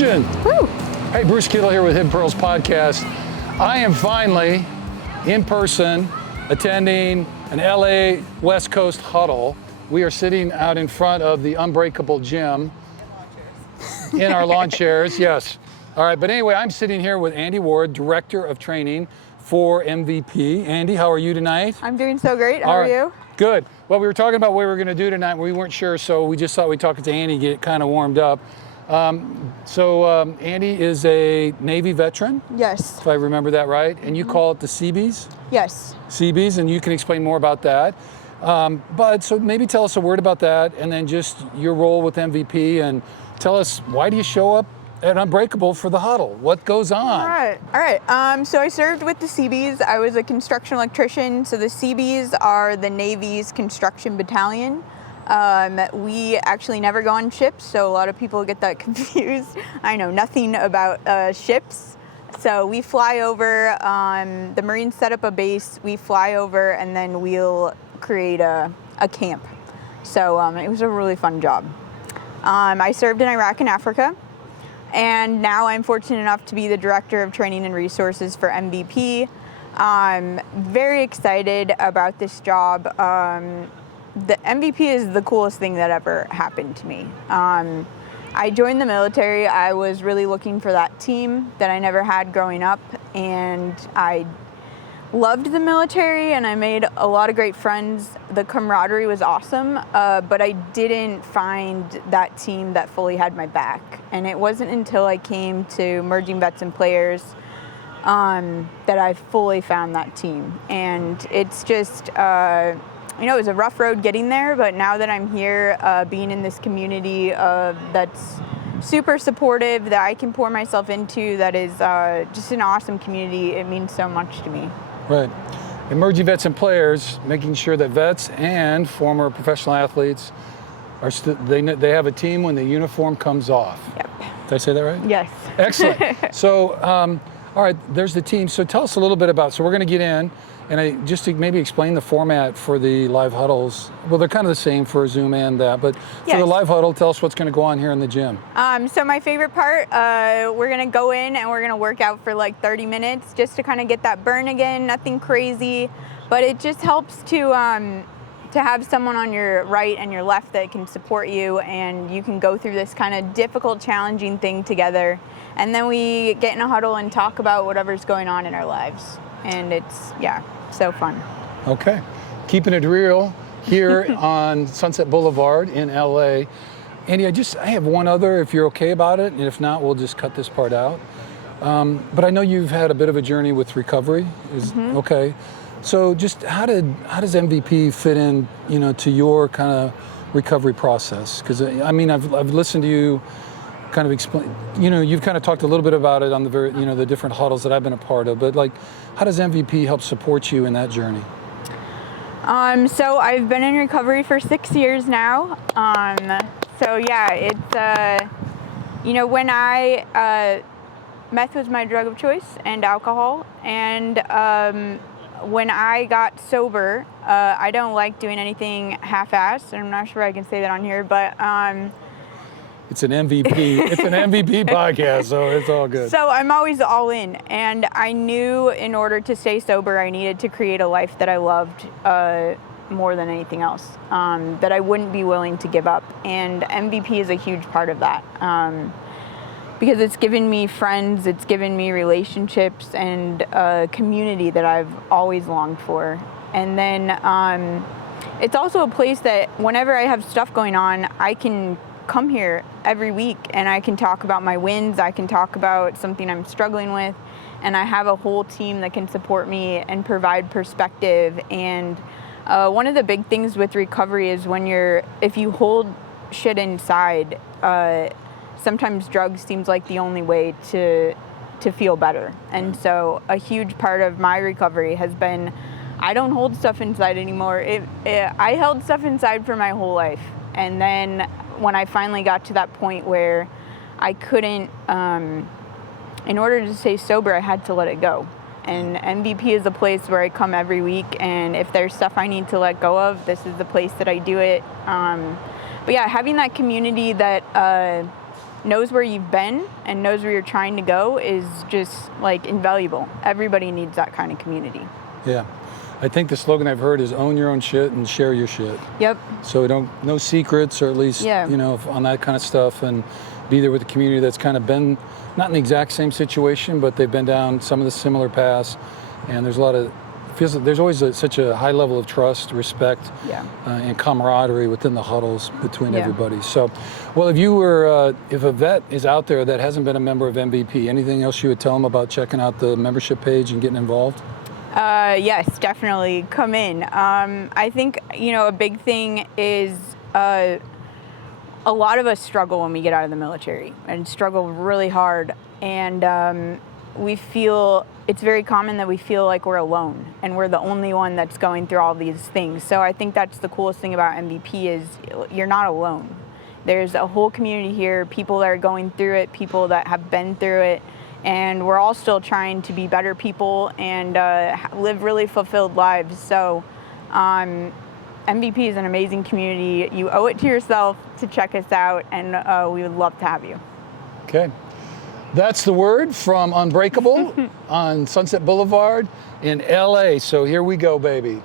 Action! Woo. Hey, Bruce Kittle here with Hidden Pearls Podcast. I am finally in person attending an LA West Coast huddle. We are sitting out in front of the Unbreakable gym in our lawn chairs, yes. All right, but anyway, I'm sitting here with Andi Ward, Director of Training for MVP. Andi, how are you tonight? I'm doing so great. How All are right. you? Good. Well, we were talking about what we were going to do tonight. We weren't sure, so we just thought we'd talk to Andi, get kind of warmed up. Andi is a Navy veteran, Yes. if I remember that right, and you call it the Seabees? Yes. Seabees, and you can explain more about that. But so maybe tell us a word about that, and then just your role with MVP, and tell us, why do you show up at Unbreakable for the huddle? What goes on? All right. So I served with the Seabees. I was a construction electrician. So the Seabees are the Navy's construction battalion. We actually never go on ships, so a lot of people get that confused. I know nothing about ships. So we fly over, the Marines set up a base, we fly over, and then we'll create a camp. So it was a really fun job. I served in Iraq and Africa, and now I'm fortunate enough to be the Director of Training and Resources for MVP. I'm very excited about this job. The MVP is the coolest thing that ever happened to me. I joined the military. I was really looking for that team that I never had growing up, and I loved the military and I made a lot of great friends. The camaraderie was awesome, but I didn't find that team that fully had my back. And it wasn't until I came to Merging Vets and Players that I fully found that team. And it's just, it was a rough road getting there, but now that I'm here, being in this community that's super supportive, that I can pour myself into, that is just an awesome community, it means so much to me. Right. Emerging Vets and Players, making sure that vets and former professional athletes are they have a team when the uniform comes off. Yep. Did I say that right? Yes. Excellent. So, all right, there's the team. So tell us a little bit about, so we're going to get in, and just to maybe explain the format for the live huddles. Well, they're kind of the same for Zoom and that, but Yes. for the live huddle, tell us what's going to go on here in the gym. So my favorite part, we're gonna go in and we're gonna work out for like 30 minutes just to kind of get that burn again, nothing crazy, but it just helps to have someone on your right and your left that can support you, and you can go through this kind of difficult, challenging thing together. And then we get in a huddle and talk about whatever's going on in our lives. And it's, yeah, so fun. Okay. Keeping it real here on Sunset Boulevard in LA. Andi, I have one other, if you're okay about it, and if not, we'll just cut this part out. But I know you've had a bit of a journey with recovery. Okay. So just how does MVP fit in, to your kind of recovery process? Because I've listened to you kind of explain, you've kind of talked a little bit about it on the the different huddles that I've been a part of, but like, how does MVP help support you in that journey? So I've been in recovery for 6 years now. So yeah, it's, when meth was my drug of choice, and alcohol, and when I got sober, I don't like doing anything half-assed, and I'm not sure I can say that on here, but it's an MVP. It's an MVP podcast, so it's all good. So I'm always all in, and I knew in order to stay sober, I needed to create a life that I loved more than anything else, that I wouldn't be willing to give up. And MVP is a huge part of that, because it's given me friends, it's given me relationships, and a community that I've always longed for. And then it's also a place that whenever I have stuff going on, I can come here every week and I can talk about my wins, I can talk about something I'm struggling with, and I have a whole team that can support me and provide perspective. And one of the big things with recovery is if you hold shit inside, sometimes drugs seems like the only way to feel better. And so a huge part of my recovery has been, I don't hold stuff inside anymore. I held stuff inside for my whole life. And then when I finally got to that point where I couldn't, in order to stay sober, I had to let it go. And MVP is a place where I come every week, and if there's stuff I need to let go of, this is the place that I do it. But yeah, having that community that knows where you've been and knows where you're trying to go is just like invaluable. Everybody needs that kind of community. Yeah. I think the slogan I've heard is own your own shit and share your shit. Yep. So no secrets, or at least, Yeah. on that kind of stuff, and be there with the community that's kind of been, not in the exact same situation, but they've been down some of the similar paths. And there's a lot of, feels like there's always such a high level of trust, respect, Yeah. And camaraderie within the huddles between Yeah. everybody. So, well, if a vet is out there that hasn't been a member of MVP, anything else you would tell them about checking out the membership page and getting involved? Yes, definitely come in. I think, a big thing is a lot of us struggle when we get out of the military and struggle really hard. And it's very common that we feel like we're alone and we're the only one that's going through all these things. So I think that's the coolest thing about MVP is you're not alone. There's a whole community here, people that are going through it, people that have been through it. And we're all still trying to be better people and live really fulfilled lives. So MVP is an amazing community. You owe it to yourself to check us out, and we would love to have you. Okay. That's the word from Unbreakable on Sunset Boulevard in LA. So here we go, baby.